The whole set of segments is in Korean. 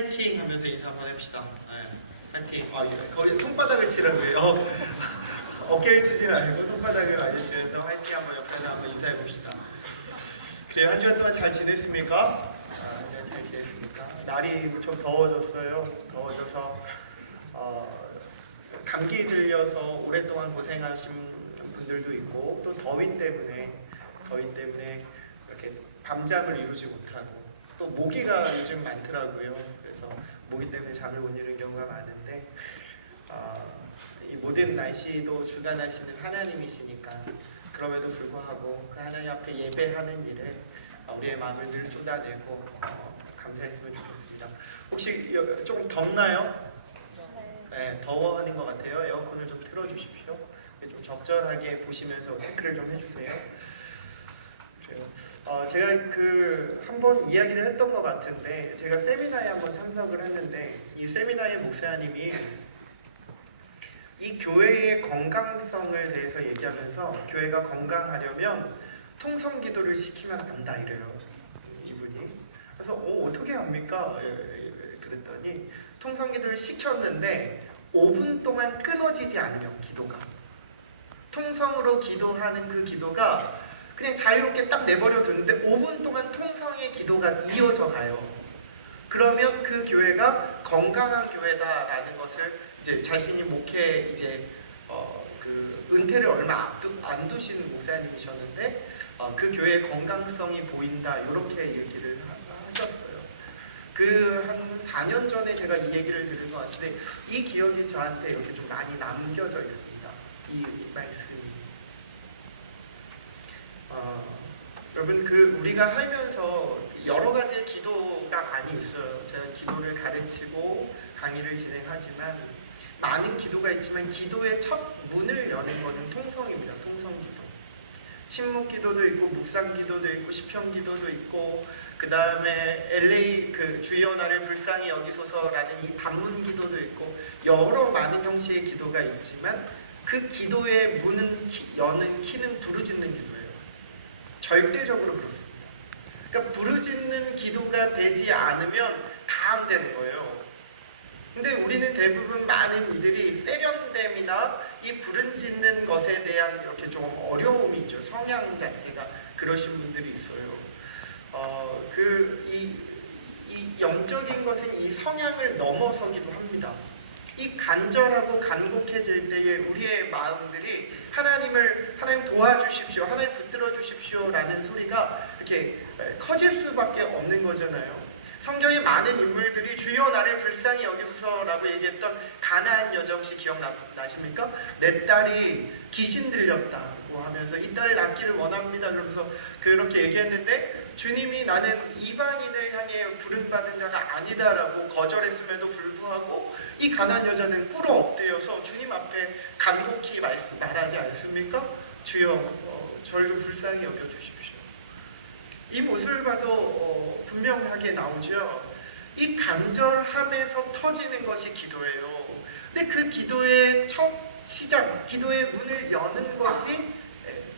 화이팅 하면서 인사 한번 해봅시다. 네. 화이팅. 거의 손바닥을 치라고요. 어깨를 치지 말고 손바닥을 많이 치면서 화이팅 한번 옆에서 한번 인사해봅시다. 그래요. 한 주간 동안 잘 지냈습니까? 잘 지냈습니까? 날이 무척 더워졌어요. 더워져서 감기 들려서 오랫동안 고생하신 분들도 있고, 또 더위 때문에 이렇게 밤잠을 이루지 못하고, 또 모기가 요즘 많더라고요. 그래서 모기 때문에 잠을 못 이루는 경우가 많은데, 이 모든 날씨도 주관하시는 하나님이시니까 그럼에도 불구하고 그 하나님 앞에 예배하는 일에 우리의 마음을 늘 쏟아내고 감사했으면 좋겠습니다. 혹시 조금 덥나요? 네, 더워하는 것 같아요. 에어컨을 좀 틀어주십시오. 좀 적절하게 보시면서 체크를 좀 해주세요. 그래요. 제가 한번 이야기를 했던 것 같은데, 제가 세미나에 한번 참석을 했는데, 이 세미나의 목사님이 이 교회의 건강성을 대해서 얘기하면서, 교회가 건강하려면 통성기도를 시키면 안다 이래요, 이분이. 그래서 어떻게 합니까? 그랬더니 통성기도를 시켰는데 5분 동안 끊어지지 않으면, 기도가, 통성으로 기도하는 그 기도가 그냥 자유롭게 딱 내버려 두는데 5분 동안 통성의 기도가 이어져 가요. 그러면 그 교회가 건강한 교회다라는 것을, 이제 자신이 목회 은퇴를 얼마 안 두신 목사님이셨는데 그 교회의 건강성이 보인다, 이렇게 얘기를 하셨어요. 한 4년 전에 제가 이 얘기를 들은 것 같은데, 이 기억이 저한테 이렇게 좀 많이 남겨져 있습니다. 이 말씀이. 여러분, 우리가 살면서 여러 가지의 기도가 많이 있어요. 제가 기도를 가르치고 강의를 진행하지만 많은 기도가 있지만, 기도의 첫 문을 여는 것은 통성입니다. 통성기도. 침묵기도도 있고, 묵상기도도 있고, 시편기도도 있고, 그 다음에 주여 나를 불쌍히 여기소서라는 이 단문기도도 있고, 여러 많은 형식의 기도가 있지만, 그 기도의 문은 여는 키는 부르짖는 기도예요. 절대적으로 그렇습니다. 그러니까 부르짖는 기도가 되지 않으면 다 안 되는 거예요. 근데 우리는 대부분 많은 이들이 세련됨이나 이 부르짖는 것에 대한 이렇게 조금 어려움이 있죠. 성향 자체가 그러신 분들이 있어요. 이 영적인 것은 이 성향을 넘어서기도 합니다. 이 간절하고 간곡해질 때에 우리의 마음들이 하나님 도와주십시오, 하나님 붙들어 주십시오라는 소리가 이렇게 커질 수밖에 없는 거잖아요. 성경의 많은 인물들이 주여 나를 불쌍히 여기소서라고 얘기했던 가나안 여자, 혹시 기억나십니까? 내 딸이 귀신 들렸다고 하면서 이 딸을 낳기를 원합니다 그러면서 그렇게 얘기했는데, 주님이 나는 이방인을 향해 부름받은 자가 아니다라고 거절했음에도 불구하고 이 가나안 여자는 꿇어 엎드려서 주님 앞에 간곡히 말하지 않습니까? 주여 저를 좀 불쌍히 여겨주십시오. 이 모습을 봐도 분명하게 나오죠. 이 간절함에서 터지는 것이 기도예요. 근데 그 기도의 첫 시작, 기도의 문을 여는 것이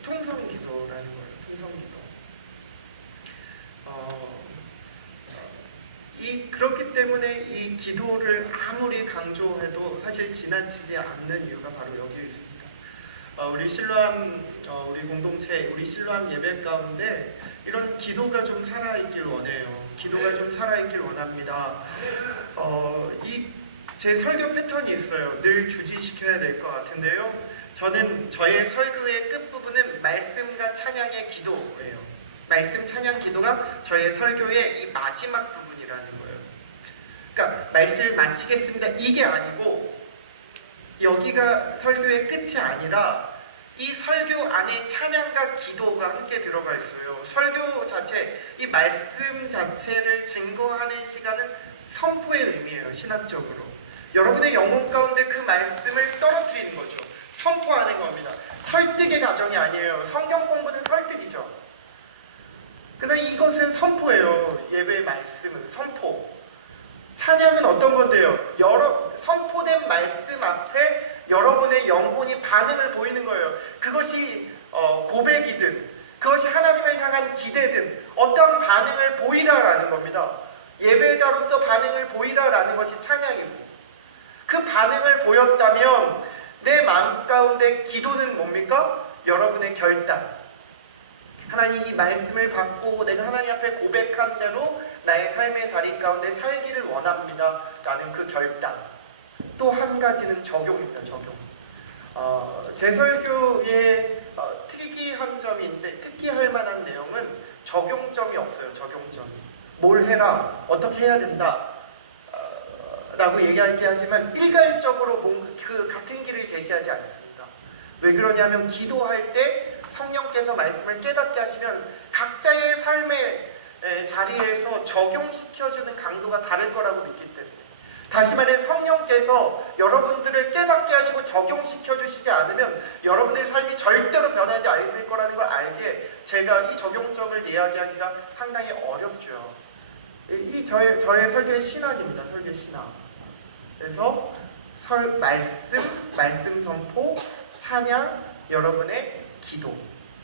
통성기도라는 거예요. 통성기도. 그렇기 때문에 이 기도를 아무리 강조해도 사실 지나치지 않는 이유가 바로 여기에 있습니다. 우리 실로암, 우리 공동체, 우리 실로암 예배 가운데 이런 기도가 좀 살아있길 원해요. 기도가 좀 살아있길 원합니다. 제 설교 패턴이 있어요. 늘 주지시켜야 될 것 같은데요. 저는 저의 설교의 끝부분은 말씀과 찬양의 기도예요. 말씀 찬양 기도가 저의 설교의 이 마지막 부분이라는 거예요. 그러니까 말씀을 마치겠습니다, 이게 아니고, 여기가 설교의 끝이 아니라 이 설교 안에 찬양과 기도가 함께 들어가 있어요. 설교 자체, 이 말씀 자체를 증거하는 시간은 선포의 의미예요. 신학적으로 여러분의 영혼 가운데 그 말씀을 떨어뜨리는 거죠. 선포하는 겁니다. 설득의 과정이 아니에요. 성경 공부는 설득이죠. 그러나 이것은 선포예요. 예배의 말씀은 선포. 찬양은 어떤 건데요? 선포된 말씀 앞에 여러분의 영혼이 반응을 보이는 거예요. 그것이 고백이든, 그것이 하나님을 향한 기대든 어떤 반응을 보이라라는 겁니다. 예배자로서 반응을 보이라라는 것이 찬양이고, 그 반응을 보였다면 내 마음 가운데 기도는 뭡니까? 여러분의 결단. 하나님 이 말씀을 받고 내가 하나님 앞에 고백한 대로 나의 삶의 자리 가운데 살기를 원합니다 라는 그 결단. 또 한 가지는 적용입니다. 적용. 제 설교의 특이한 점인데, 특이할 만한 내용은 적용점이 없어요. 적용점이. 뭘 해라, 어떻게 해야 된다 라고 얘기하긴 하지만 일괄적으로 그 같은 길을 제시하지 않습니다. 왜 그러냐면 기도할 때 성령께서 말씀을 깨닫게 하시면 각자의 삶의 자리에서 적용시켜주는 강도가 다를 거라고 믿기 때문에, 다시 말해 성령께서 여러분들을 깨닫게 하시고 적용시켜 주시지 않으면 여러분들의 삶이 절대로 변하지 않을 거라는 걸 알기에 제가 이 적용점을 이야기하기가 상당히 어렵죠. 이 저의 설교의 신학입니다. 설교의 신학. 그래서 말씀 선포, 찬양, 여러분의 기도.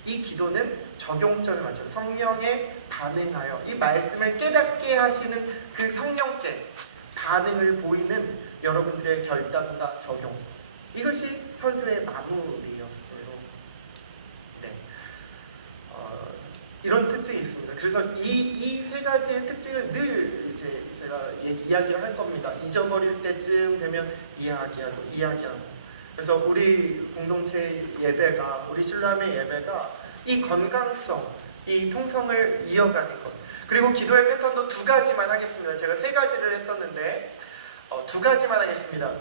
이 기도는 적용점을 맞춰 성령에 반응하여 이 말씀을 깨닫게 하시는 그 성령께 반응을 보이는 여러분들의 결단과 적용. 이것이 설교의 마무리였어요. 네. 이런 특징이 있습니다. 그래서 이 세 가지의 특징을 늘 이제 제가 이야기를 할 겁니다. 잊어버릴 때쯤 되면 이야기하고. 그래서 우리 공동체 예배가, 우리 신람의 예배가 이 건강성, 이 통성을 이어가는 것. 그리고 기도의 패턴도 두 가지만 하겠습니다. 제가 세 가지를 했었는데 두 가지만 하겠습니다.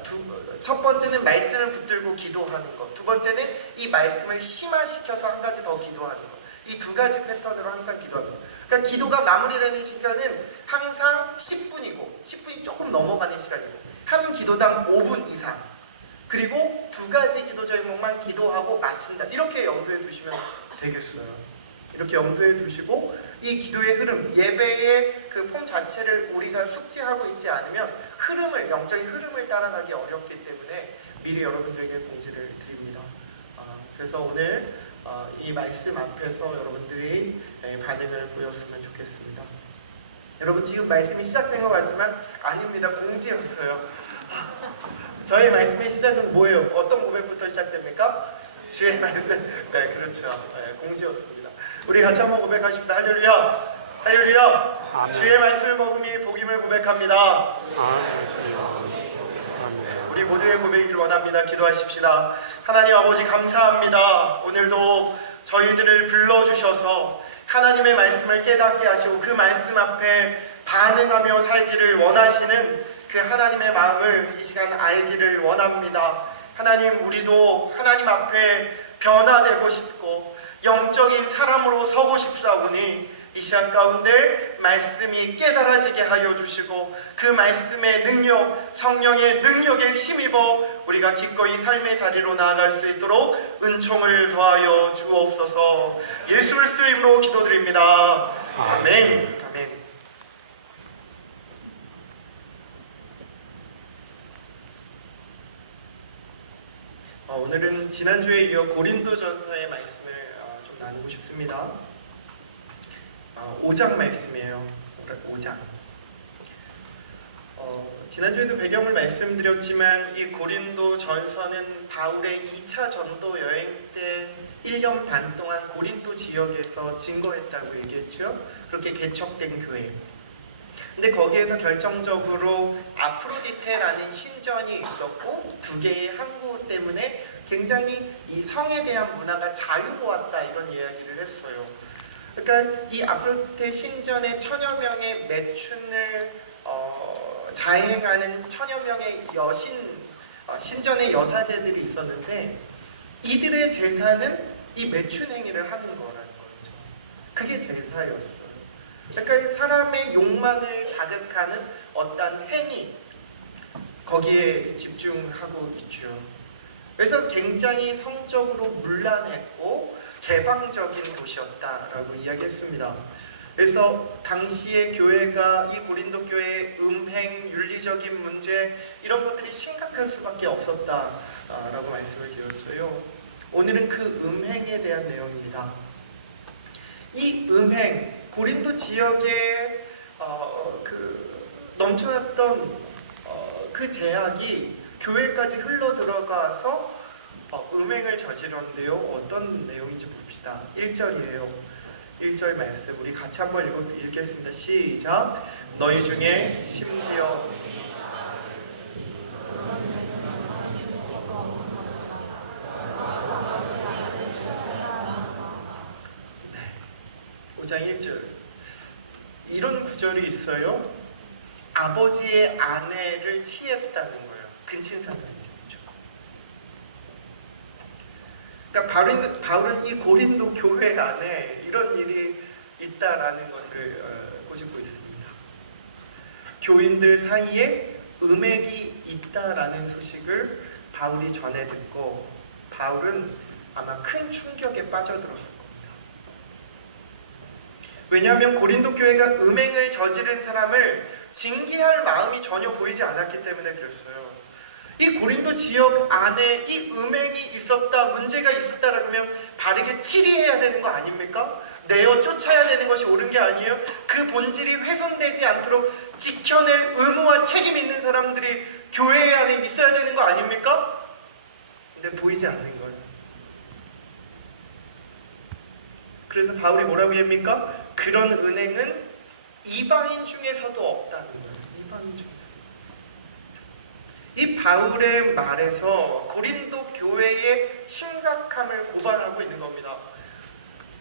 첫 번째는 말씀을 붙들고 기도하는 것. 두 번째는 이 말씀을 심화시켜서 한 가지 더 기도하는 것. 이 두 가지 패턴으로 항상 기도합니다. 그러니까 기도가 마무리되는 시간은 항상 10분이고 10분이 조금 넘어가는 시간이고 한 기도당 5분 이상, 그리고 두 가지 기도 제목만 기도하고 마친다. 이렇게 염두에 두시면 되겠어요. 이렇게 염두에 두시고 이 기도의 흐름, 예배의 그 폼 자체를 우리가 숙지하고 있지 않으면 영적인 흐름을 따라가기 어렵기 때문에 미리 여러분들에게 공지를 드립니다. 그래서 오늘 이 말씀 앞에서 여러분들이 반응을 보였으면 좋겠습니다. 여러분 지금 말씀이 시작된 것 같지만 아닙니다. 공지였어요. 저희 말씀의 시작은 뭐예요? 어떤 고백부터 시작됩니까? 주의 말씀. 네, 그렇죠. 네, 공지였습니다. 우리 같이 한번 고백하십니다. 할렐루야. 할렐루야. 아멘. 주의 말씀을 먹음이 복임을 고백합니다. 아멘. 우리 모두의 고백이길 원합니다. 기도하십시다. 하나님 아버지 감사합니다. 오늘도 저희들을 불러주셔서 하나님의 말씀을 깨닫게 하시고 그 말씀 앞에 반응하며 살기를 원하시는 그 하나님의 마음을 이 시간 알기를 원합니다. 하나님, 우리도 하나님 앞에 변화되고 싶고 영적인 사람으로 서고 싶사오니 이 시간 가운데 말씀이 깨달아지게 하여 주시고 그 말씀의 능력, 성령의 능력에 힘입어 우리가 기꺼이 삶의 자리로 나아갈 수 있도록 은총을 더하여 주옵소서. 예수 그리스도의 이름으로 기도드립니다. 아멘. 아멘. 오늘은 지난주에 이어 고린도전서의 말씀을 좀 나누고 싶습니다. 5장 말씀이에요. 5장. 지난주에도 배경을 말씀드렸지만 이 고린도전서는 바울의 2차 전도 여행 때 1년 반 동안 고린도 지역에서 증거했다고 얘기했죠. 그렇게 개척된 교회. 근데 거기에서 결정적으로 아프로디테라는 신전이 있었고 두 개의 항구 때문에 굉장히 이 성에 대한 문화가 자유로웠다, 이런 이야기를 했어요. 그러니까 이 아프로디테 신전에 천여 명의 매춘을 자행하는 천여 명의 신전의 여사제들이 있었는데 이들의 제사는 이 매춘 행위를 하는 거라는 거죠. 그게 제사였어요. 그러니까 사람의 욕망을 자극하는 어떤 행위, 거기에 집중하고 있죠. 그래서 굉장히 성적으로 문란했고 개방적인 곳이었다라고 이야기했습니다. 그래서 당시의 교회가 이 고린도 교회의 음행, 윤리적인 문제 이런 것들이 심각할 수밖에 없었다라고 말씀을 드렸어요. 오늘은 그 음행에 대한 내용입니다. 이 음행, 고린도 지역의 넘쳐났던 그 제약이 교회까지 흘러 들어가서 음행을 저질렀는데요. 어떤 내용인지 봅시다. 1절이에요. 1절 말씀 우리 같이 한번 읽겠습니다. 시작. 너희 중에 심지어 네. 5장 1절 이런 구절이 있어요. 아버지의 아내를 치했다는 거예요. 근친상간이죠. 그러니까 바울은 이 고린도 교회 안에 이런 일이 있다라는 것을 꼬집고 있습니다. 교인들 사이에 음행이 있다라는 소식을 바울이 전해 듣고 바울은 아마 큰 충격에 빠져들었을 겁니다. 왜냐하면 고린도 교회가 음행을 저지른 사람을 징계할 마음이 전혀 보이지 않았기 때문에 그랬어요. 이 고린도 지역 안에 이 음행이 있었다, 문제가 있었다라면 바르게 치리해야 되는 거 아닙니까? 내어 쫓아야 되는 것이 옳은 게 아니에요? 그 본질이 훼손되지 않도록 지켜낼 의무와 책임이 있는 사람들이 교회 안에 있어야 되는 거 아닙니까? 근데 보이지 않는 거예요. 그래서 바울이 뭐라고 합니까? 그런 은행은 이방인 중에서도 없다는 거예요. 이방인 중에. 이 바울의 말에서 고린도 교회의 심각함을 고발하고 있는 겁니다.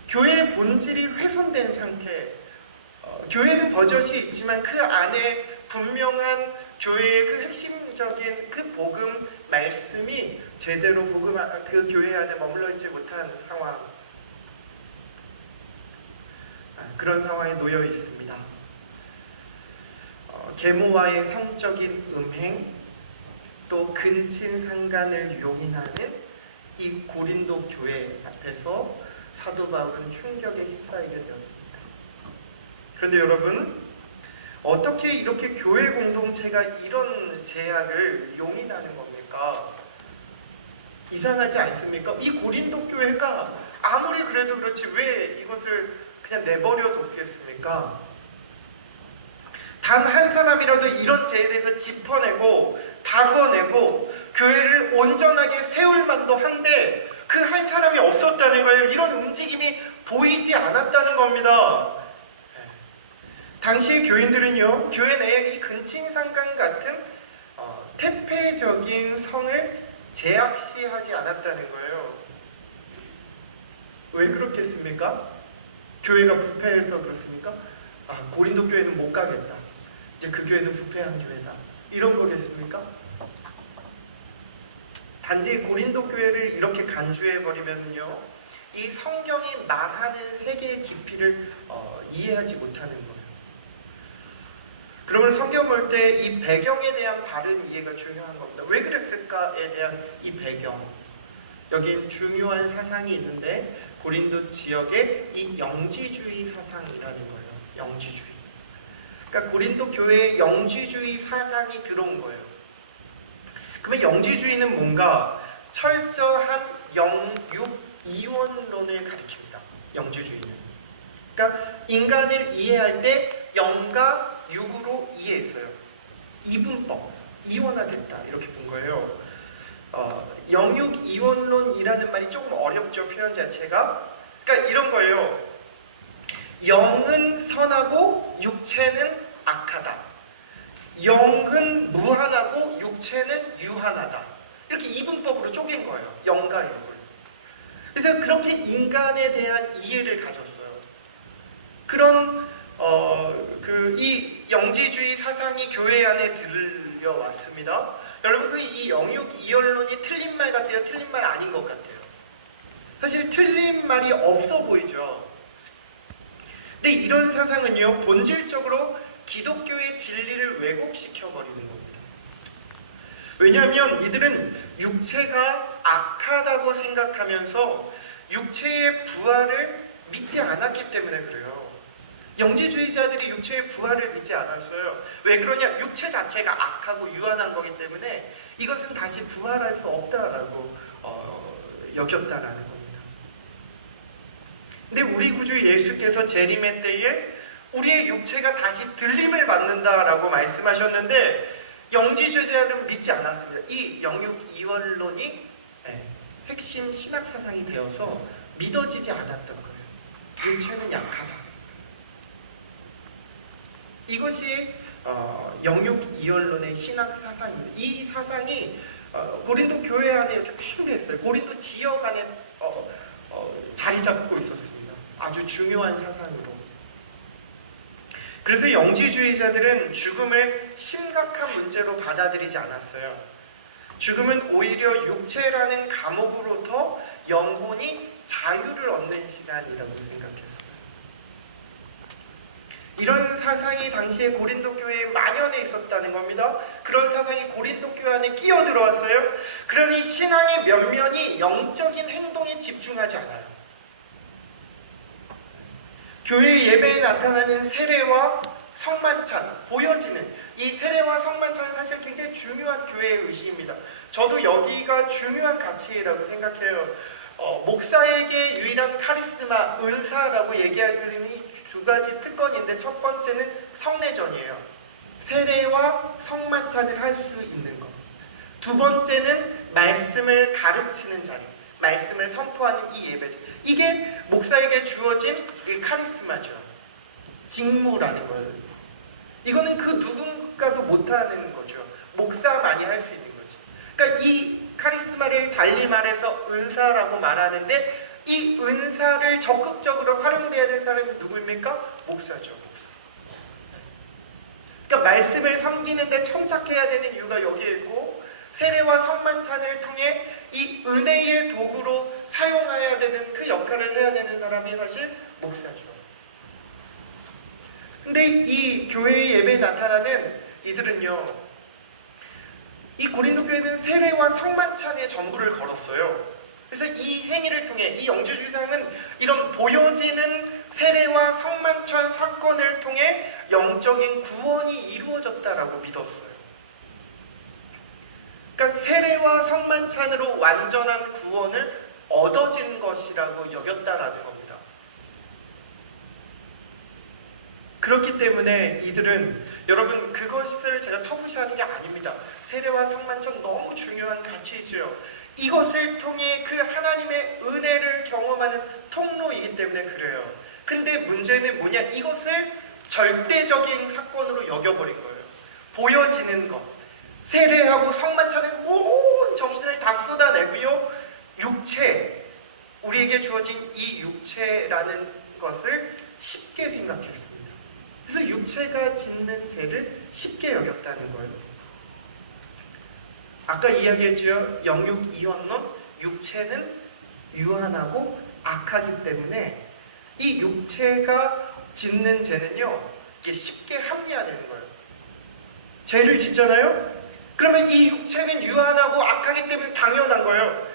교회의 본질이 훼손된 상태, 교회는 버젓이 있지만 그 안에 분명한 교회의 그 핵심적인 그 복음 말씀이 제대로 그 교회 안에 머물러 있지 못한 상황, 그런 상황에 놓여 있습니다. 계모와의 성적인 음행, 또 근친상간을 용인하는 이 고린도 교회 앞에서 사도 바울은 충격에 휩싸이게 되었습니다. 그런데 여러분, 어떻게 이렇게 교회 공동체가 이런 제약을 용인하는 겁니까? 이상하지 않습니까? 이 고린도 교회가 아무리 그래도 그렇지 왜 이것을 그냥 내버려 뒀겠습니까? 단 한 사람이라도 이런 죄에 대해서 짚어내고 다루어내고 교회를 온전하게 세울 만도 한데 그 한 사람이 없었다는 거예요. 이런 움직임이 보이지 않았다는 겁니다. 당시 교인들은요, 교회 내에 이 근친상간 같은 태폐적인 성을 제약시하지 않았다는 거예요. 왜 그렇겠습니까? 교회가 부패해서 그렇습니까? 고린도 교회는 못 가겠다. 이제 그 교회는 부패한 교회다. 이런 거겠습니까? 단지 고린도 교회를 이렇게 간주해버리면요, 이 성경이 말하는 세계의 깊이를 이해하지 못하는 거예요. 그러면 성경 볼 때 이 배경에 대한 바른 이해가 중요한 겁니다. 왜 그랬을까에 대한 이 배경. 여기 중요한 사상이 있는데 고린도 지역에 이 영지주의 사상이라는 거예요. 영지주의. 그러니까 고린도 교회에 영지주의 사상이 들어온 거예요. 그러면 영지주의는 뭔가 철저한 영육이원론을 가리킵니다. 영지주의는. 그러니까 인간을 이해할 때 영과 육으로 이해했어요. 이분법, 이원하겠다 이렇게 본 거예요. 영육이원론이라는 말이 조금 어렵죠. 표현 자체가. 그러니까 이런 거예요. 영은 선하고 육체는 악하다. 영은 무한하고 육체는 유한하다. 이렇게 이분법으로 쪼갠 거예요. 영과 육을. 그래서 그렇게 인간에 대한 이해를 가졌어요. 그런 이 영지주의 사상이 교회 안에 들려왔습니다. 여러분, 이 영육이원론이 틀린 말 같아요? 틀린 말 아닌 것 같아요? 사실 틀린 말이 없어 보이죠. 근데 이런 사상은요, 본질적으로 기독교의 진리를 왜곡시켜버리는 겁니다. 왜냐하면 이들은 육체가 악하다고 생각하면서 육체의 부활을 믿지 않았기 때문에 그래요. 영지주의자들이 육체의 부활을 믿지 않았어요. 왜 그러냐? 육체 자체가 악하고 유한한 거기 때문에 이것은 다시 부활할 수 없다라고 여겼다라는 겁니다. 근데 우리 구주 예수께서 재림의 때에 우리의 육체가 다시 들림을 받는다라고 말씀하셨는데 영지주의자는 믿지 않았습니다. 이 영육 이원론이 핵심 신학 사상이 되어서 믿어지지 않았던 거예요. 육체는 약하다. 이것이 영육 이원론의 신학 사상입니다. 이 사상이 고린도 교회 안에 이렇게 팽배했어요. 고린도 지역 안에 자리 잡고 있었습니다. 아주 중요한 사상으로. 그래서 영지주의자들은 죽음을 심각한 문제로 받아들이지 않았어요. 죽음은 오히려 육체라는 감옥으로부터 영혼이 자유를 얻는 시간이라고 생각했어요. 이런 사상이 당시에 고린도 교회에 만연해 있었다는 겁니다. 그런 사상이 고린도 교회 안에 끼어들어왔어요. 그러니 신앙의 면면이 영적인 행동에 집중하지 않아요. 교회 예배에 나타나는 세례와 성만찬, 보여지는 이 세례와 성만찬은 사실 굉장히 중요한 교회의 의식입니다. 저도 여기가 중요한 가치라고 생각해요. 목사에게 유일한 카리스마, 은사라고 얘기할 수 있는 이 두 가지 특권인데, 첫 번째는 성례전이에요. 세례와 성만찬을 할 수 있는 것. 두 번째는 말씀을 가르치는 자리, 말씀을 선포하는 이 예배죠. 이게 목사에게 주어진 이 카리스마죠. 직무라는 거예요. 이거는 그 누군가도 못하는 거죠. 목사만이 할 수 있는 거죠. 그러니까 이 카리스마를 달리 말해서 은사라고 말하는데, 이 은사를 적극적으로 활용해야 되는 사람이 누구입니까? 목사죠. 목사. 그러니까 말씀을 섬기는데 청착해야 되는 이유가 여기에 있고, 세례와 성만찬을 통해 이 은혜의 도구로 사용해야 되는 그 역할을 해야 되는 사람이 사실 목사죠. 근데 이 교회의 예배에 나타나는 이들은요, 이 고린도 교회는 세례와 성만찬의 전부를 걸었어요. 그래서 이 행위를 통해 이 영지주의자는 이런 보여지는 세례와 성만찬 사건을 통해 영적인 구원이 이루어졌다라고 믿었어요. 그러니까 세례와 성만찬으로 완전한 구원을 얻어진 것이라고 여겼다라는 겁니다. 그렇기 때문에 이들은, 여러분, 그것을 제가 터부시하는 게 아닙니다. 세례와 성만찬 너무 중요한 가치이죠. 이것을 통해 그 하나님의 은혜를 경험하는 통로이기 때문에 그래요. 근데 문제는 뭐냐? 이것을 절대적인 사건으로 여겨버린 거예요. 보여지는 것. 세례하고 성만찬에 온 정신을 다 쏟아내고요, 육체, 우리에게 주어진 이 육체라는 것을 쉽게 생각했습니다. 그래서 육체가 짓는 죄를 쉽게 여겼다는 거예요. 아까 이야기했죠. 영육이원론, 육체는 유한하고 악하기 때문에 이 육체가 짓는 죄는요, 이게 쉽게 합리화되는 거예요. 죄를 짓잖아요? 그러면 이 육체는 유한하고 악하기 때문에 당연한 거예요.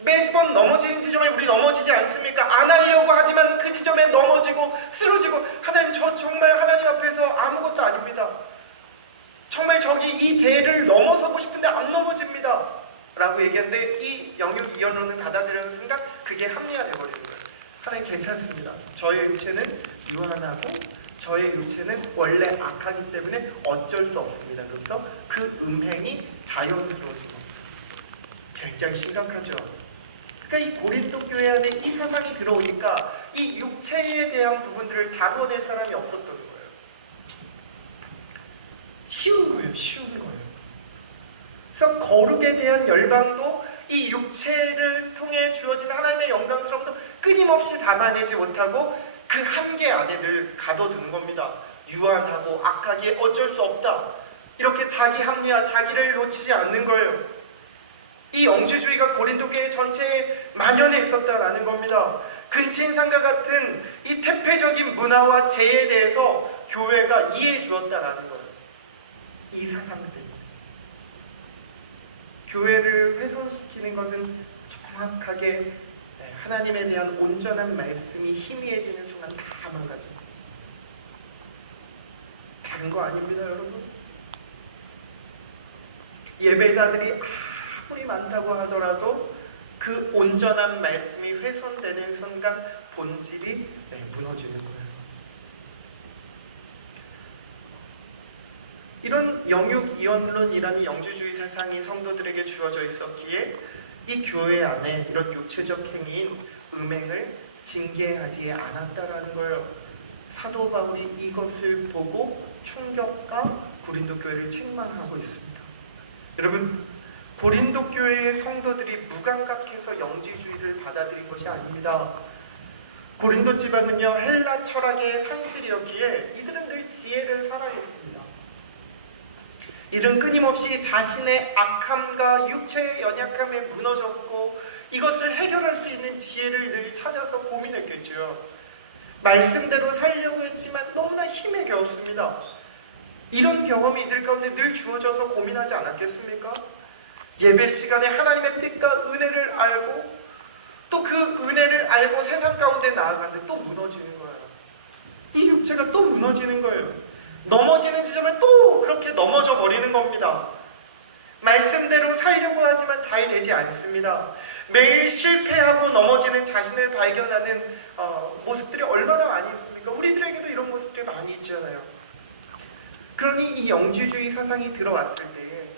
매번 넘어지는 지점에 우리 넘어지지 않습니까? 안 하려고 하지만 그 지점에 넘어지고 쓰러지고, 하나님, 저 정말 하나님 앞에서 아무것도 아닙니다. 정말 저기 이 죄를 넘어서고 싶은데 안 넘어집니다 라고 얘기하는데, 이 영육이원론을 받아들이는 순간 그게 합리화돼 버리는 거예요. 하나님, 괜찮습니다. 저의 육체는 유한하고 저의 육체는 원래 악하기 때문에 어쩔 수 없습니다. 그래서 그 음행이 자연스러워진 겁니다. 굉장히 심각하죠. 그러니까 이 고린도 교회 안에 이 사상이 들어오니까 이 육체에 대한 부분들을 다뤄낼 사람이 없었던 거예요. 쉬운 거예요. 쉬운 거예요. 그래서 거룩에 대한 열방도 이 육체를 통해 주어진 하나님의 영광스러움도 끊임없이 담아내지 못하고 그 한계 안에 늘 가둬두는 겁니다. 유한하고 악하기에 어쩔 수 없다. 이렇게 자기 합리화, 자기를 놓치지 않는 거예요. 이 영지주의가 고린도 교회 전체에 만연해 있었다라는 겁니다. 근친상과 같은 이 태폐적인 문화와 죄에 대해서 교회가 이해해 주었다라는 거예요. 이 사상 때문에. 교회를 훼손시키는 것은 정확하게 하나님에 대한 온전한 말씀이 희미해지는 순간 다 망가져요. 다른 거 아닙니다, 여러분. 예배자들이 아무리 많다고 하더라도 그 온전한 말씀이 훼손되는 순간 본질이 무너지는 거예요. 이런 영육 이원론이라는 영주주의 사상이 성도들에게 주어져 있었기에 이 교회 안에 이런 육체적 행위인 음행을 징계하지 않았다라는 걸 사도 바울이 이것을 보고 충격과 고린도 교회를 책망하고 있습니다. 여러분, 고린도 교회의 성도들이 무감각해서 영지주의를 받아들인 것이 아닙니다. 고린도 지방은요, 헬라 철학의 산실이었기에 이들은 늘 지혜를 사랑했습니다. 이들은 끊임없이 자신의 악함과 육체의 연약함에 무너졌고 이것을 해결할 수 있는 지혜를 늘 찾아서 고민했겠죠. 말씀대로 살려고 했지만 너무나 힘에 겨웠습니다. 이런 경험이 이들 가운데 늘 주어져서 고민하지 않았겠습니까? 예배 시간에 하나님의 뜻과 은혜를 알고 또 그 은혜를 알고 세상 가운데 나아가는데 또 무너지는 거예요. 이 육체가 또 무너지는 거예요. 넘어지는 지점에 또 그렇게 넘어져 버리는 겁니다. 말씀대로 살려고 하지만 잘 되지 않습니다. 매일 실패하고 넘어지는 자신을 발견하는 모습들이 얼마나 많이 있습니까? 우리들에게도 이런 모습들이 많이 있잖아요. 그러니 이 영지주의 사상이 들어왔을 때에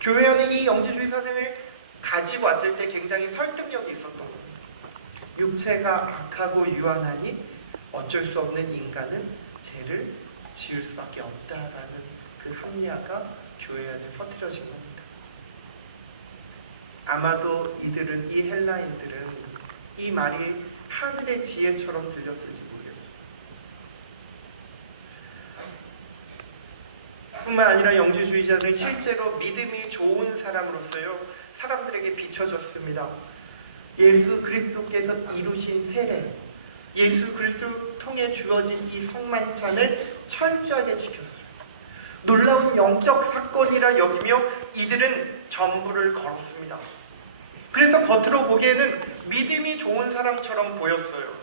교회 안에 이 영지주의 사상을 가지고 왔을 때 굉장히 설득력이 있었던 겁니다. 육체가 악하고 유한하니 어쩔 수 없는 인간은 죄를 지을 수밖에 없다라는 그 합리화가 교회 안에 퍼뜨려진 겁니다. 아마도 이들은, 이 헬라인들은 이 말이 하늘의 지혜처럼 들렸을지 모르겠어요. 뿐만 아니라 영지주의자들은 실제로 믿음이 좋은 사람으로서요, 사람들에게 비춰졌습니다. 예수 그리스도께서 이루신 세례, 예수 그리스도를 통해 주어진 이 성만찬을 철저하게 지켰어요. 놀라운 영적 사건이라 여기며 이들은 전부를 걸었습니다. 그래서 겉으로 보기에는 믿음이 좋은 사람처럼 보였어요.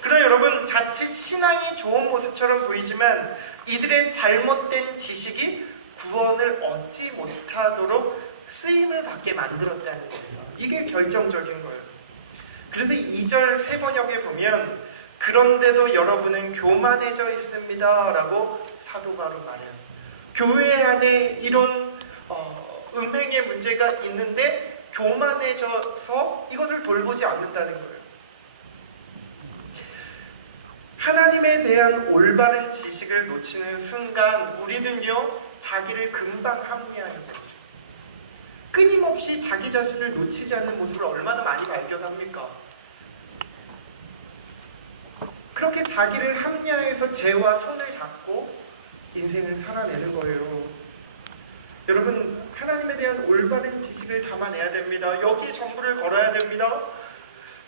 그러나 여러분, 자칫 신앙이 좋은 모습처럼 보이지만 이들의 잘못된 지식이 구원을 얻지 못하도록 쓰임을 받게 만들었다는 겁니다. 이게 결정적인 거예요. 그래서 2절 세번역에 보면 그런데도 여러분은 교만해져 있습니다 라고 사도 바울은 말해요. 교회 안에 이런 음행의 문제가 있는데 교만해져서 이것을 돌보지 않는다는 거예요. 하나님에 대한 올바른 지식을 놓치는 순간 우리는요, 자기를 금방 합리화하는 거죠. 끊임없이 자기 자신을 놓치지 않는 모습을 얼마나 많이 발견합니까? 그렇게 자기를 합리화해서 죄와 손을 잡고 인생을 살아내는 거예요. 여러분, 하나님에 대한 올바른 지식을 담아내야 됩니다. 여기에 전부를 걸어야 됩니다.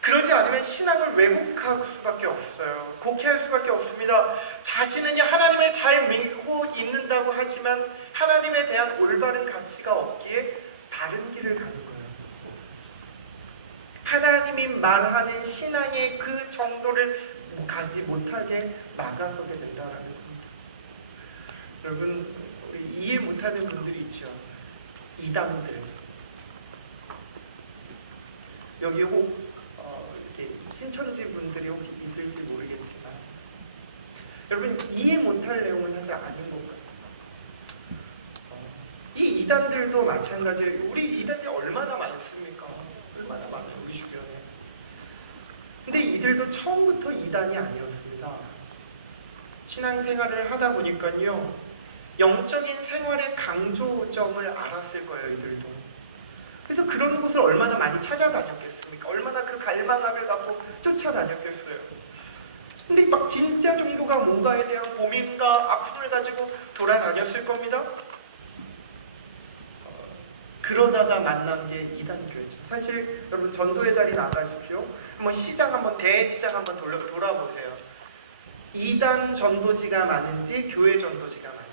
그러지 않으면 신앙을 왜곡할 수밖에 없어요. 곡해할 수밖에 없습니다. 자신은요, 하나님을 잘 믿고 있는다고 하지만 하나님에 대한 올바른 가치가 없기에 다른 길을 가는 거예요. 하나님이 말하는 신앙의 그 정도를 가지 못하게 막아서게 된다는 겁니다. 여러분, 이해 못하는 분들이 있죠. 이단들. 여기 혹 이렇게 신천지 분들이 혹시 있을지 모르겠지만, 여러분, 이해 못할 내용은 사실 아닌 것 같아요. 이 이단들도 마찬가지예요. 우리 이단들 얼마나 많습니까? 얼마나 많아요, 우리 주변에. 근데 이들도 처음부터 이단이 아니었습니다. 신앙생활을 하다 보니까요, 영적인 생활의 강조점을 알았을 거예요, 이들도. 그래서 그런 곳을 얼마나 많이 찾아다녔겠습니까? 얼마나 그 갈망함을 갖고 쫓아다녔겠어요. 근데 막 진짜 종교가 뭔가에 대한 고민과 아픔을 가지고 돌아다녔을 겁니다. 그러다가 만난 게 이단교회죠. 사실 여러분, 전도의 자리 나가십시오. 한번 시장 한번, 대시장 한번 돌아보세요. 이단 전도지가 많은지 교회 전도지가 많은지.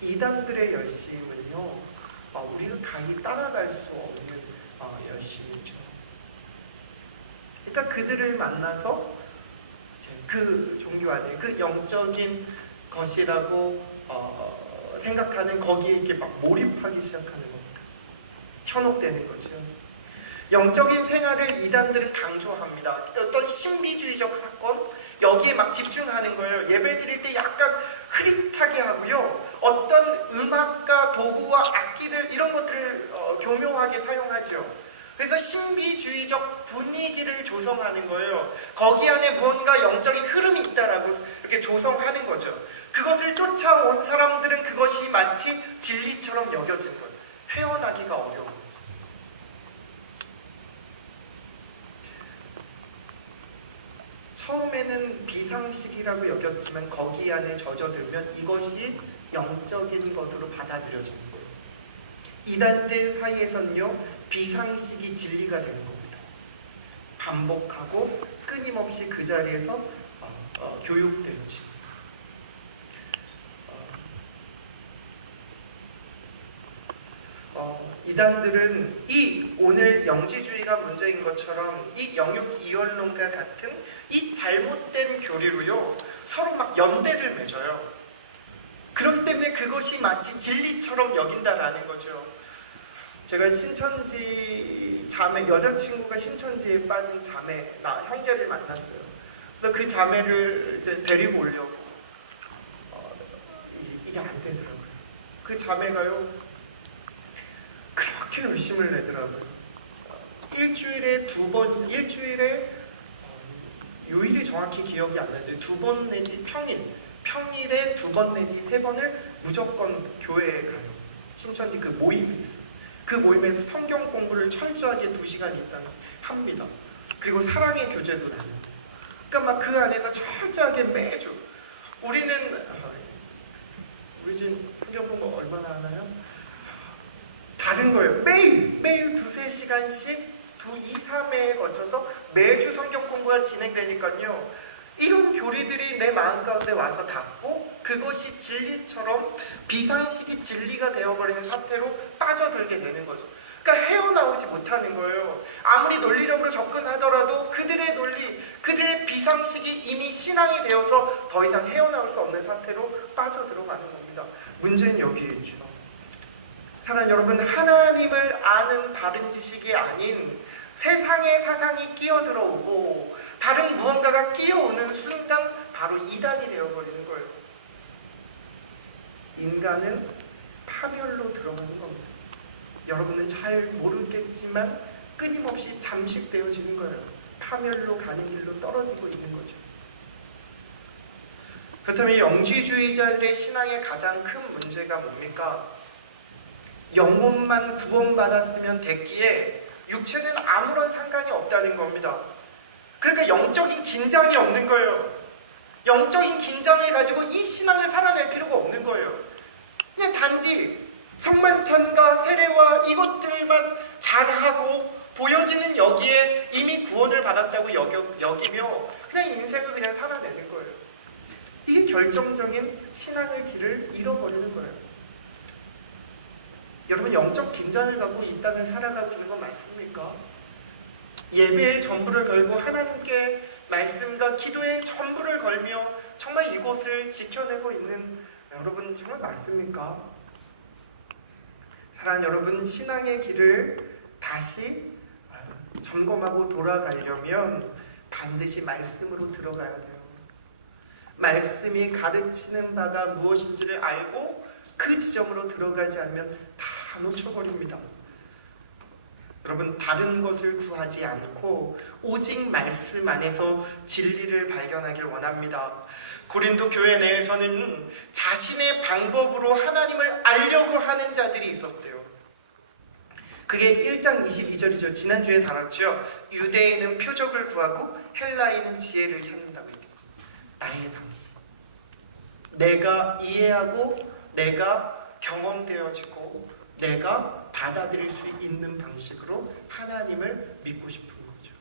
이단들의 열심은요, 우리가 강히 따라갈 수 없는 열심이죠. 그러니까 그들을 만나서 그 종교 안에 그 영적인 것이라고 생각하는 거기에 이렇게 막 몰입하기 시작하는 겁니다. 현혹되는 거죠. 영적인 생활을 이단들은 강조합니다. 어떤 신비주의적 사건, 여기에 막 집중하는 거예요. 예배 드릴 때 약간 흐릿하게 하고요. 어떤 음악과 도구와 악기들 이런 것들을 교묘하게 사용하죠. 그래서 신비주의적 분위기를 조성하는 거예요. 거기 안에 무언가 영적인 흐름이 있다라고 이렇게 조성하는 거죠. 그것을 쫓아온 사람들은 그것이 마치 진리처럼 여겨지는 거예요. 헤어나기가 어려운 거죠. 처음에는 비상식이라고 여겼지만 거기 안에 젖어들면 이것이 영적인 것으로 받아들여지는 거예요. 이단들 사이에선요, 비상식이 진리가 되는 겁니다. 반복하고 끊임없이 그 자리에서 교육되어집니다. 이단들은 이 오늘 영지주의가 문제인 것처럼 이 영육 이원론과 같은 이 잘못된 교리로요, 서로 막 연대를 맺어요. 그렇기 때문에 그것이 마치 진리처럼 여긴다라는 거죠. 제가 신천지 자매, 여자친구가 신천지에 빠진 자매, 형제를 만났어요. 그래서 그 자매를 이제 데리고 오려고 이게 안 되더라고요. 그 자매가요, 그렇게 열심을 내더라고요. 일주일에 요일이 정확히 기억이 안 나는데 2번 내지 평일에 2번 내지 3번을 무조건 교회에 가요. 신천지 그 모임이 있어요. 그 모임에서 성경 공부를 철저하게 2시간 이상씩 합니다. 그리고 사랑의 교제도 나눕니다. 그러니까 막 그 안에서 철저하게 매주 우리 집 성경 공부 얼마나 하나요? 다른 거예요. 매일 2-3시간씩 2-3회에 거쳐서 매주 성경 공부가 진행되니까요. 이런 교리들이 내 마음 가운데 와서 닿고 그것이 진리처럼 비상식이 진리가 되어버리는 사태로 빠져들게 되는 거죠. 그러니까 헤어나오지 못하는 거예요. 아무리 논리적으로 접근하더라도 그들의 논리, 그들의 비상식이 이미 신앙이 되어서 더 이상 헤어나올 수 없는 상태로 빠져들어가는 겁니다. 문제는 여기에 있죠. 사랑하는 여러분, 하나님을 아는 바른 지식이 아닌 세상의 사상이 끼어들어오고 다른 무언가가 끼어오는 순간 바로 이단이 되어버리는 거예요. 인간은 파멸로 들어가는 겁니다. 여러분은 잘 모르겠지만 끊임없이 잠식되어지는 거예요. 파멸로 가는 길로 떨어지고 있는 거죠. 그렇다면 영지주의자들의 신앙의 가장 큰 문제가 뭡니까? 영혼만 구원받았으면 됐기에 육체는 아무런 상관이 없다는 겁니다. 그러니까 영적인 긴장이 없는 거예요. 영적인 긴장을 가지고 이 신앙을 살아낼 필요가 없는 거예요. 그냥 단지 성만찬과 세례와 이것들만 잘하고 보여지는 여기에 이미 구원을 받았다고 여기며 그냥 인생을 그냥 살아내는 거예요. 이게 결정적인 신앙의 길을 잃어버리는 거예요. 여러분, 영적 긴장을 갖고 이 땅을 살아가고 있는 건 맞습니까? 예배에 전부를 걸고 하나님께 말씀과 기도에 전부를 걸며 정말 이곳을 지켜내고 있는 여러분 정말 맞습니까? 사랑하는 여러분, 신앙의 길을 다시 점검하고 돌아가려면 반드시 말씀으로 들어가야 돼요. 말씀이 가르치는 바가 무엇인지를 알고 그 지점으로 들어가지 않으면 다 놓쳐버립니다. 여러분, 다른 것을 구하지 않고 오직 말씀 안에서 진리를 발견하길 원합니다. 고린도 교회 내에서는 자신의 방법으로 하나님을 알려고 하는 자들이 있었대요. 그게 1장 22절이죠. 지난주에 다뤘죠. 유대인은 표적을 구하고 헬라인은 지혜를 찾는다고 얘기해요. 나의 방식, 내가 이해하고 내가 경험되어지고 내가 받아들일 수 있는 방식으로 하나님을 믿고 싶은 거죠.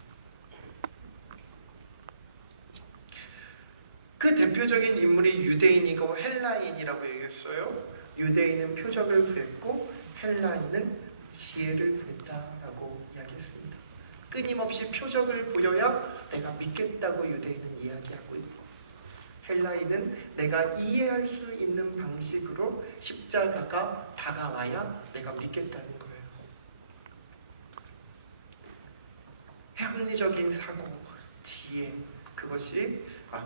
그 대표적인 인물이 유대인이고 헬라인이라고 얘기했어요. 유대인은 표적을 구했고 헬라인은 지혜를 구했다라고 이야기했습니다. 끊임없이 표적을 보여야 내가 믿겠다고 유대인은 이야기하고 있고, 헬라인은 내가 이해할 수 있는 방식으로 십자가가 다가와야 내가 믿겠다는 거예요. 합리적인 사고, 지혜, 그것이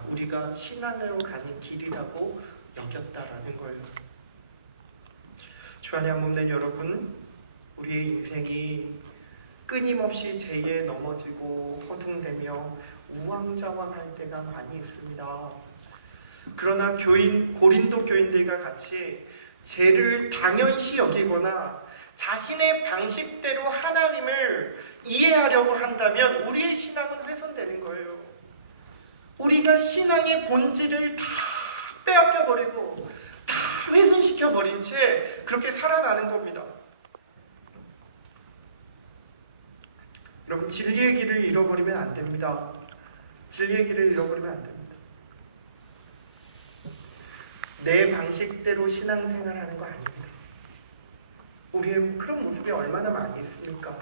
우리가 신앙으로 가는 길이라고 여겼다라는 거예요. 주안에 한 몸된 여러분, 우리의 인생이 끊임없이 죄에 넘어지고 허둥대며 우왕좌왕할 때가 많이 있습니다. 그러나 고린도 교인들과 같이 죄를 당연시 여기거나 자신의 방식대로 하나님을 이해하려고 한다면 우리의 신앙은 훼손되는 거예요. 우리가 신앙의 본질을 다 빼앗겨버리고 다 훼손시켜버린 채 그렇게 살아나는 겁니다. 여러분, 진리의 길을 잃어버리면 안 됩니다. 진리의 길을 잃어버리면 안 됩니다. 내 방식대로 신앙생활하는 거 아닙니다. 우리의 그런 모습이 얼마나 많이 있습니까?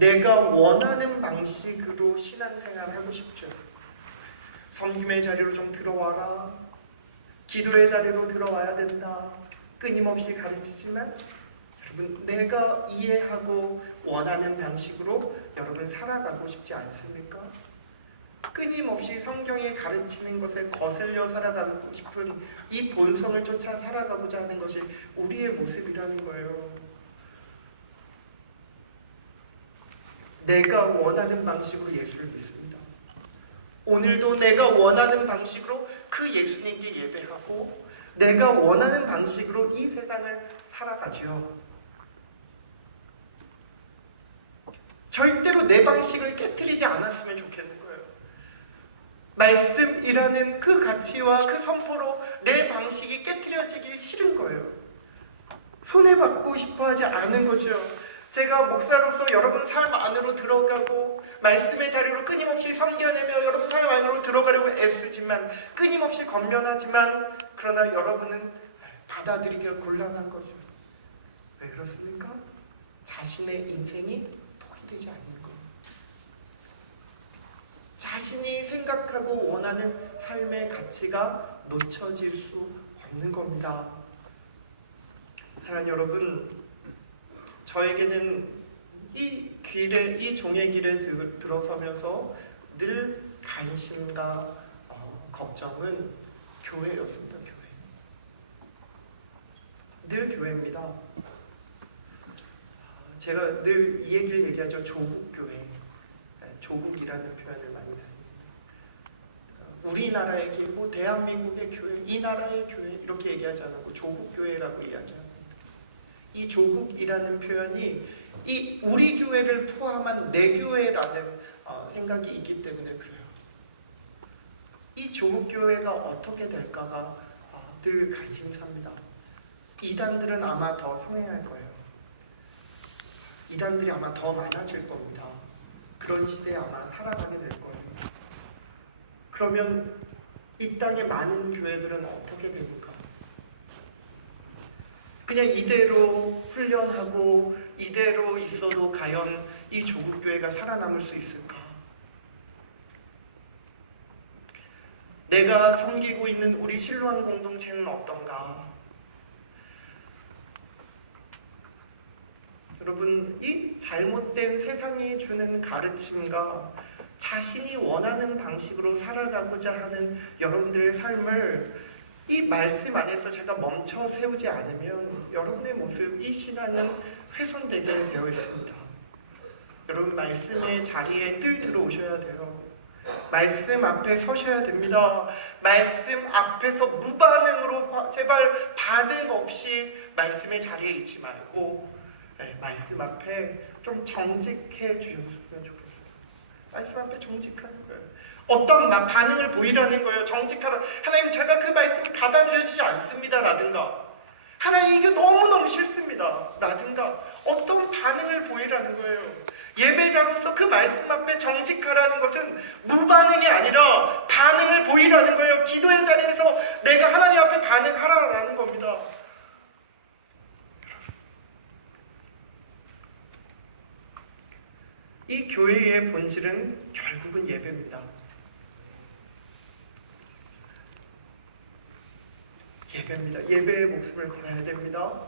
내가 원하는 방식으로 신앙생활하고 싶죠. 섬김의 자리로 좀 들어와라. 기도의 자리로 들어와야 된다. 끊임없이 가르치지만 여러분, 내가 이해하고 원하는 방식으로 여러분 살아가고 싶지 않습니까? 끊임없이 성경에 가르치는 것에 거슬려 살아가고 싶은 이 본성을 쫓아 살아가고자 하는 것이 우리의 모습이라는 거예요. 내가 원하는 방식으로 예수를 믿습니다. 오늘도 내가 원하는 방식으로 그 예수님께 예배하고 내가 원하는 방식으로 이 세상을 살아가죠. 절대로 내 방식을 깨트리지 않았으면 좋겠는 거예요. 말씀이라는 그 가치와 그 선포로 내 방식이 깨트려지기 싫은 거예요. 손해받고 싶어하지 않은 거죠. 제가 목사로서 여러분 삶 안으로 들어가고 말씀의 자리로 끊임없이 섬겨내며 여러분 삶 안으로 들어가려고 애쓰지만 끊임없이 권면하지만 그러나 여러분은 받아들이기가 곤란한 거죠. 왜 그렇습니까? 자신의 인생이 포기되지 않는 거예요. 자신이 생각하고 원하는 삶의 가치가 놓쳐질 수 없는 겁니다. 사랑하는 여러분, 저에게는 이 종의 길에 들어서면서 늘 관심과 걱정은 교회였습니다. 늘 교회입니다. 제가 늘 이 얘기를 얘기하죠. 조국교회. 조국이라는 표현을 많이 씁니다. 우리나라의 교회, 뭐 대한민국의 교회, 이 나라의 교회 이렇게 얘기하지 않고 조국교회라고 이야기합니다. 이 조국이라는 표현이 이 우리 교회를 포함한 내 교회라는 생각이 있기 때문에 그래요. 이 조국교회가 어떻게 될까가 늘 관심사입니다. 이단들은 아마 더 성행할 거예요. 이단들이 아마 더 많아질 겁니다. 그런 시대에 아마 살아가게 될 거예요. 그러면 이 땅의 많은 교회들은 어떻게 되는가? 그냥 이대로 훈련하고 이대로 있어도 과연 이 조국교회가 살아남을 수 있을까? 내가 섬기고 있는 우리 실로암 공동체는 어떤가? 여러분, 이 잘못된 세상이 주는 가르침과 자신이 원하는 방식으로 살아가고자 하는 여러분들의 삶을 이 말씀 안에서 제가 멈춰 세우지 않으면 여러분의 모습, 이 신앙은 훼손되게 되어 있습니다. 여러분, 말씀의 자리에 늘 들어오셔야 돼요. 말씀 앞에 서셔야 됩니다. 말씀 앞에서 무반응으로 제발 반응 없이 말씀의 자리에 있지 말고 말씀 앞에 좀 정직해 주셨으면 좋겠어요. 말씀 앞에 정직하는 거예요. 어떤 반응을 보이라는 거예요. 정직하라. 하나님, 제가 그 말씀이 받아들여지지 않습니다. 라든가 하나님, 이게 너무너무 싫습니다. 라든가 어떤 반응을 보이라는 거예요. 예배자로서 그 말씀 앞에 정직하라는 것은 무반응이 아니라 반응을 보이라는 거예요. 기도의 자리에서 내가 하나님 앞에 반응하라라는 겁니다. 이 교회의 본질은 결국은 예배입니다. 예배입니다. 예배의 목숨을 걸어야 됩니다.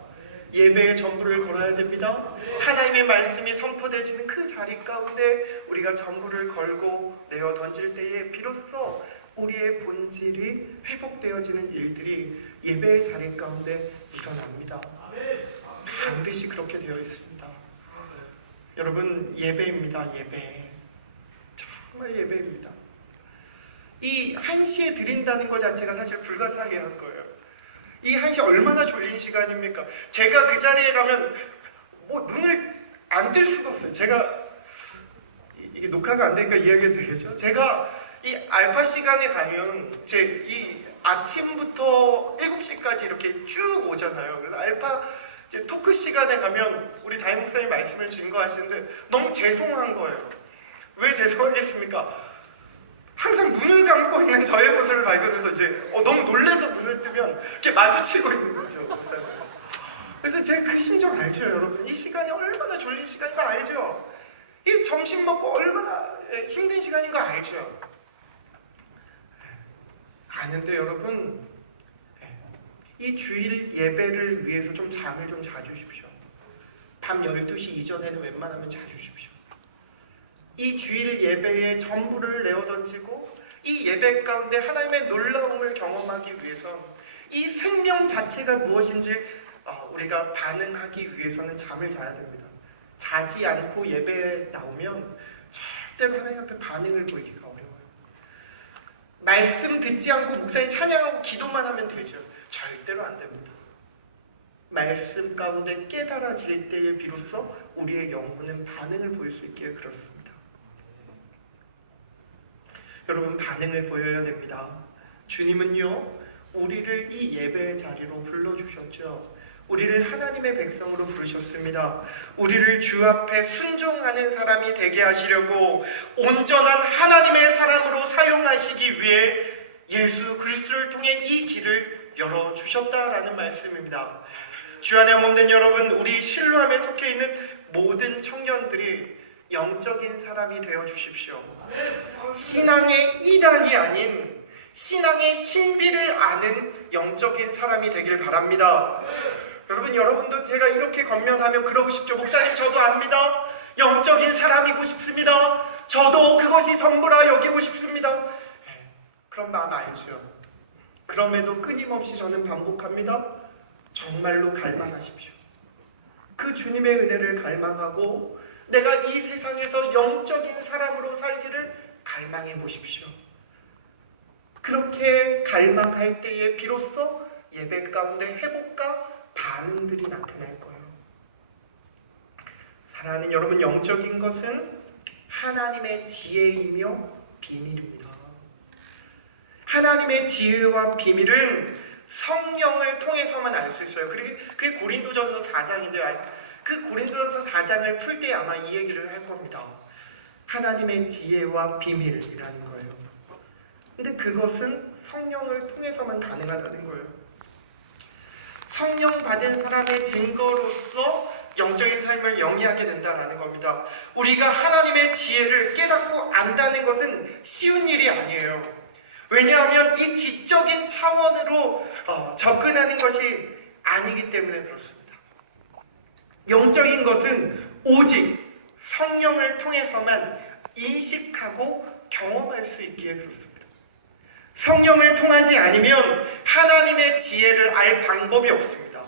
예배의 전부를 걸어야 됩니다. 하나님의 말씀이 선포되어지는 그 자리 가운데 우리가 전부를 걸고 내어 던질 때에 비로소 우리의 본질이 회복되어지는 일들이 예배의 자리 가운데 일어납니다. 반드시 그렇게 되어 있습니다. 여러분, 예배입니다. 예배. 정말 예배입니다. 이 1시에 드린다는 것 자체가 사실 불가사의한 거예요. 이 1시 얼마나 졸린 시간입니까? 제가 그 자리에 가면 눈을 안 뜰 수가 없어요. 제가 이게 녹화가 안 되니까 이야기 드리죠. 제가 이 알파 시간에 가면 이 아침부터 7시까지 이렇게 쭉 오잖아요. 그래서 알파 이제 토크 시간에 가면 우리 담임 목사님 말씀을 증거하시는데 너무 죄송한 거예요. 왜 죄송하겠습니까? 항상 눈을 감고 있는 저의 모습을 발견해서 이제 너무 놀라서 눈을 뜨면 이렇게 마주치고 있는 거죠. 그래서 제가 그 심정 알죠, 여러분? 이 시간이 얼마나 졸린 시간인 거 알죠? 이 점심 먹고 얼마나 힘든 시간인 거 알죠? 아는데 여러분, 이 주일 예배를 위해서 좀 잠을 좀 자주십시오. 밤 12시 이전에는 웬만하면 자주십시오. 이 주일 예배에 전부를 내어던지고 이 예배 가운데 하나님의 놀라움을 경험하기 위해선 이 생명 자체가 무엇인지 우리가 반응하기 위해서는 잠을 자야 됩니다. 자지 않고 예배에 나오면 절대로 하나님 앞에 반응을 보이기가 어려워요. 말씀 듣지 않고 목사님 찬양하고 기도만 하면 되죠. 절대로 안 됩니다. 말씀 가운데 깨달아질 때에 비로소 우리의 영혼은 반응을 보일 수 있기에 그렇습니다. 여러분, 반응을 보여야 됩니다. 주님은요, 우리를 이 예배의 자리로 불러주셨죠. 우리를 하나님의 백성으로 부르셨습니다. 우리를 주 앞에 순종하는 사람이 되게 하시려고 온전한 하나님의 사람으로 사용하시기 위해 예수 그리스도를 통해 이 길을 열어주셨다라는 말씀입니다. 주 안에 없는 여러분, 우리 실로암에 속해 있는 모든 청년들이 영적인 사람이 되어주십시오. 신앙의 이단이 아닌 신앙의 신비를 아는 영적인 사람이 되길 바랍니다. 여러분도 제가 이렇게 권면하면 그러고 싶죠. 목사님, 저도 압니다. 영적인 사람이고 싶습니다. 저도 그것이 전부라 여기고 싶습니다. 그런 마음 알죠. 그럼에도 끊임없이 저는 반복합니다. 정말로 갈망하십시오. 그 주님의 은혜를 갈망하고 내가 이 세상에서 영적인 사람으로 살기를 갈망해 보십시오. 그렇게 갈망할 때에 비로소 예배 가운데 회복과 반응들이 나타날 거예요. 사랑하는 여러분, 영적인 것은 하나님의 지혜이며 비밀입니다. 하나님의 지혜와 비밀은 성령을 통해서만 알 수 있어요. 그게 고린도전서 4장인데 그 고린도전서 4장을 풀 때 아마 이 얘기를 할 겁니다. 하나님의 지혜와 비밀이라는 거예요. 근데 그것은 성령을 통해서만 가능하다는 거예요. 성령 받은 사람의 증거로서 영적인 삶을 영위하게 된다는 겁니다. 우리가 하나님의 지혜를 깨닫고 안다는 것은 쉬운 일이 아니에요. 왜냐하면 이 지적인 차원으로 접근하는 것이 아니기 때문에 그렇습니다. 영적인 것은 오직 성령을 통해서만 인식하고 경험할 수 있기에 그렇습니다. 성령을 통하지 않으면 하나님의 지혜를 알 방법이 없습니다.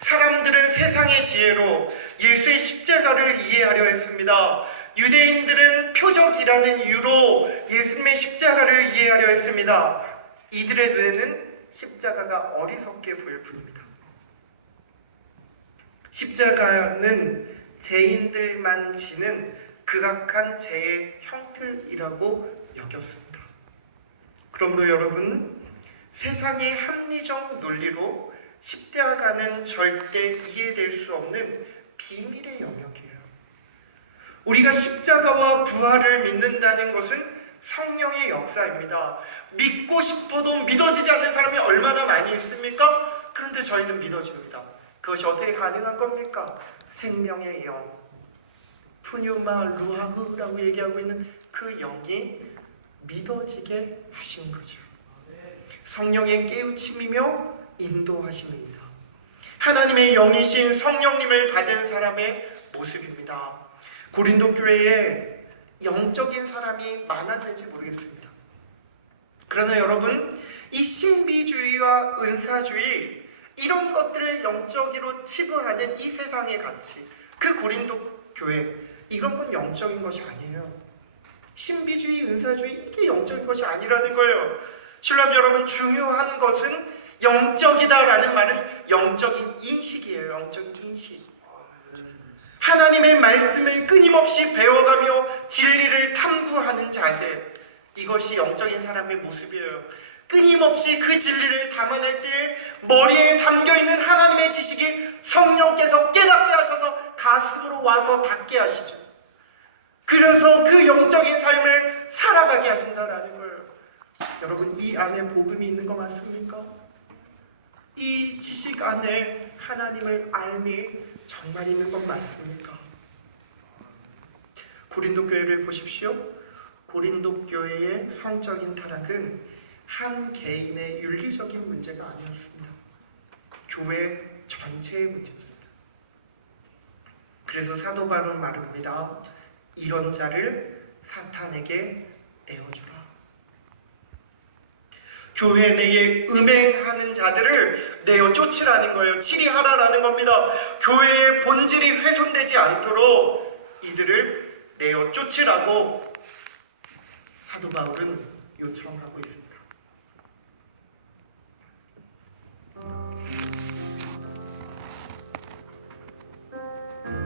사람들은 세상의 지혜로 예수의 십자가를 이해하려 했습니다. 유대인들은 표적이라는 이유로 예수님의 십자가를 이해하려 했습니다. 이들의 뇌는 십자가가 어리석게 보일 뿐입니다. 십자가는 죄인들만 지는 극악한 죄의 형틀이라고 여겼습니다. 그러므로 여러분, 세상의 합리적 논리로 십자가는 절대 이해될 수 없는 비밀의 영역이에요. 우리가 십자가와 부활을 믿는다는 것은 성령의 역사입니다. 믿고 싶어도 믿어지지 않는 사람이 얼마나 많이 있습니까? 그런데 저희는 믿어집니다. 그것이 어떻게 가능한 겁니까? 생명의 영, 푸뉴마 루하흐라고 얘기하고 있는 그 영이 믿어지게 하신 거죠. 성령의 깨우침이며 인도하심입니다. 하나님의 영이신 성령님을 받은 사람의 모습입니다. 고린도 교회에 영적인 사람이 많았는지 모르겠습니다. 그러나 여러분, 이 신비주의와 은사주의, 이런 것들을 영적으로 치부하는 이 세상의 가치, 그 고린도 교회, 이런 건 영적인 것이 아니에요. 신비주의, 은사주의, 이게 영적인 것이 아니라는 거예요. 신랑 여러분, 중요한 것은 영적이다라는 말은 영적인 인식이에요. 영적인 인식. 하나님의 말씀을 끊임없이 배워가며 진리를 탐구하는 자세, 이것이 영적인 사람의 모습이에요. 끊임없이 그 진리를 담아낼 때 머리에 담겨있는 하나님의 지식이 성령께서 깨닫게 하셔서 가슴으로 와서 닿게 하시죠. 그래서 그 영적인 삶을 살아가게 하신다라는 거예요. 여러분, 이 안에 복음이 있는 거 맞습니까? 이 지식 안에 하나님을 알미 정말 있는 것 맞습니까? 고린도 교회를 보십시오. 고린도 교회의 성적인 타락은 한 개인의 윤리적인 문제가 아니었습니다. 교회 전체의 문제였습니다. 그래서 사도 바울은 말합니다. 이런 자를 사탄에게 내어주라. 교회 내에 음행하는 자들을 내어 쫓으라는 거예요. 치리하라라는 겁니다. 교회의 본질이 훼손되지 않도록 이들을 내어 쫓으라고 사도 바울은 요청하고 있습니다.